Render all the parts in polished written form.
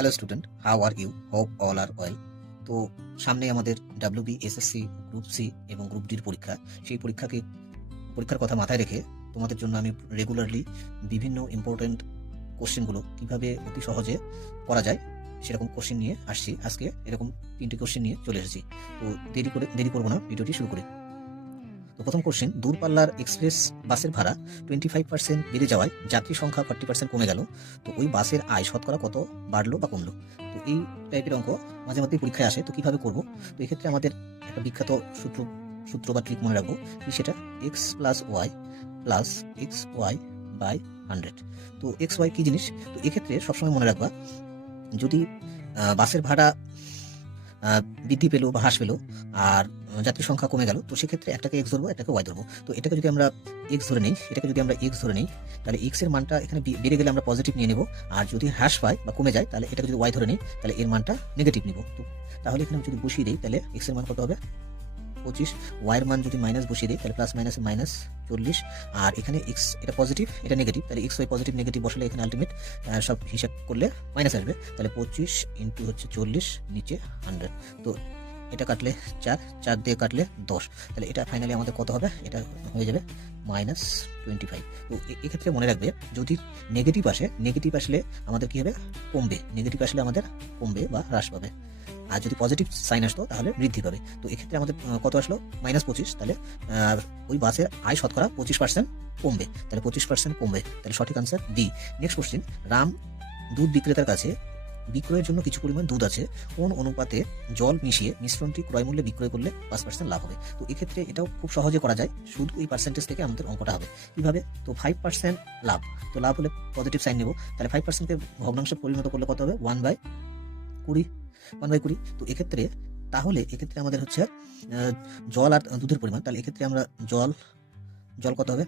Hello student, how are you? Hope all are well. তো সামনে আমাদের ডাব্লিউবি, এসএসসি, গ্রুপ সি এবং group ডির পরীক্ষা। সেই পরীক্ষার কথা মাথায় রেখে তোমাদের জন্য আমি রেগুলারলি বিভিন্ন ইম্পর্টেন্ট কোশ্চেনগুলো কিভাবে অতি সহজে করা যায় সেরকম কোশ্চেন নিয়ে আসছি। আজকে এরকম 3টি কোশ্চেন নিয়ে চলে এসেছি। তো দেরি করবো না, ভিডিওটি শুরু করি। তো প্রথম কোশ্চেন, দূরপাল্লার এক্সপ্রেস বাসের ভাড়া 25% বেড়ে যাওয়ায় যাত্রী সংখ্যা 40% কমে গেল। তো ওই বাসের আয় শতকরা কত বাড়লো বা কমলো? তো এই টাইপের অঙ্ক মাঝে মধ্যেই পরীক্ষায় আসে। তো কিভাবে করব? তো এক্ষেত্রে আমাদের একটা বিখ্যাত সূত্র বা ট্রিক মনে রাখবো, কি সেটা? X plus x y by 100। তো এক্স ওয়াই কি জিনিস? তো এক্ষেত্রে সবসময় মনে রাখবা, যদি বাসের ভাড়া বৃদ্ধি পেলো বা হ্রাস পেলো আর যাত্রী সংখ্যা কমে গেল, তো সেক্ষেত্রে একটাকে এক্স ধরবো, একটাকে ওয়াই ধরবো। তো এটাকে যদি আমরা এক্স ধরে নেই, তাহলে এক্স এর মানটা এখানে বেড়ে গেলে আমরা পজিটিভ নিয়ে নেব, আর যদি হ্রাস পায় বা কমে যায় তাহলে এটাকে যদি ওয়াই ধরে নিই তাহলে এর মানটা নেগেটিভ নিব। তো তাহলে এখানে যদি বসিয়ে দিই তাহলে এক্স এর মান কত হবে? 25। ওয়াইয়ের মান যদি মাইনাস বসিয়ে দিই তাহলে প্লাস মাইনাসে মাইনাস 40। আর এখানে এক্স এটা পজিটিভ, এটা নেগেটিভ, তাহলে এক্স ওয়াই পজিটিভ নেগেটিভ বসালে এখানে আলটিমেট সব হিসাব করলে মাইনাস আসবে। তাহলে 25 ইন্টু হচ্ছে 40 নিচে 100। তো এটা কাটলে 4 দিয়ে কাটলে 10, তাহলে এটা ফাইনালি আমাদের কত হবে? এটা হয়ে যাবে -25। তো এক্ষেত্রে মনে রাখবে, যদি নেগেটিভ আসলে আমাদের কি হবে? কমবে। নেগেটিভ আসলে আমাদের কমবে বা হ্রাস পাবে, আর যদি পজিটিভ সাইন আসতো তাহলে বৃদ্ধি পাবে। তো এক্ষেত্রে আমাদের কত আসলো? -25। তাহলে ওই বাসের আয় শতকরা 25% কমবে, তাহলে 25% কমবে, তাহলে সঠিক answer D. Next question, Ram দুধ বিক্রেতার কাছে বিক্রয়ের জন্য কিছু পরিমাণ দুধ আছে, কোন অনুপাতে জল মিশিয়ে মিশ্রণটি ক্রয় মূল্যে বিক্রয় করলে 5% লাভ হবে? তো এক্ষেত্রে এটাও খুব সহজে করা যায়, শুধু এই পার্সেন্টেজ থেকে আমাদের অঙ্কটা হবে। কিভাবে? তো 5% লাভ, তো লাভ হলে পজিটিভ সাইন নেব, তাহলে 5%কে ভগ্নাংশে পরিণত করলে কত হবে? 1/20। তো এক্ষেত্রে আমাদের হচ্ছে জল আর দুধের পরিমাণ, তাহলে এক্ষেত্রে আমরা জল কত হবে?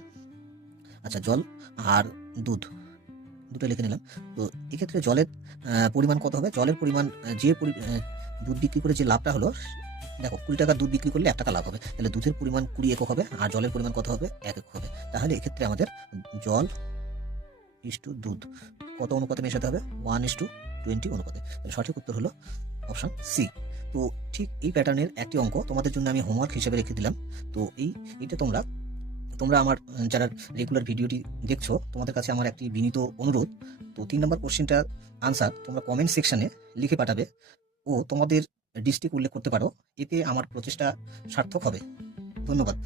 আচ্ছা, জল আর দুধ দুটো লিখে নিলাম। তো এক্ষেত্রে জলের পরিমাণ কত হবে? জলের পরিমাণ দুধ বিক্রি করে যে লাভটা হলো, দেখো 20 টাকার দুধ বিক্রি করলে 1 টাকা লাভ হবে, তাহলে দুধের পরিমাণ 20 একক হবে আর জলের পরিমাণ কত হবে? 1 একক হবে। তাহলে এক্ষেত্রে আমাদের জল ইস্টু দুধ কত অনুপাতে মেশাতে হবে? 1:20 অনুপাতে। তাহলে সঠিক উত্তর হলো অপশন সি। তো ঠিক এই প্যাটার্নের একটি অঙ্ক তোমাদের জন্য আমি হোমওয়ার্ক হিসেবে রেখে দিলাম। তো এইটা তোমরা আমার যারা রেগুলার ভিডিওটি দেখছো, তোমাদের কাছে আমার একটি বিনীত অনুরোধ, তো 3 নম্বর কোশ্চেনটার আনসার তোমরা কমেন্ট সেকশনে লিখে পাঠাবে ও তোমাদের ডিস্ট্রিক্ট উল্লেখ করতে পারো। এতে আমার প্রচেষ্টা সার্থক হবে। ধন্যবাদ।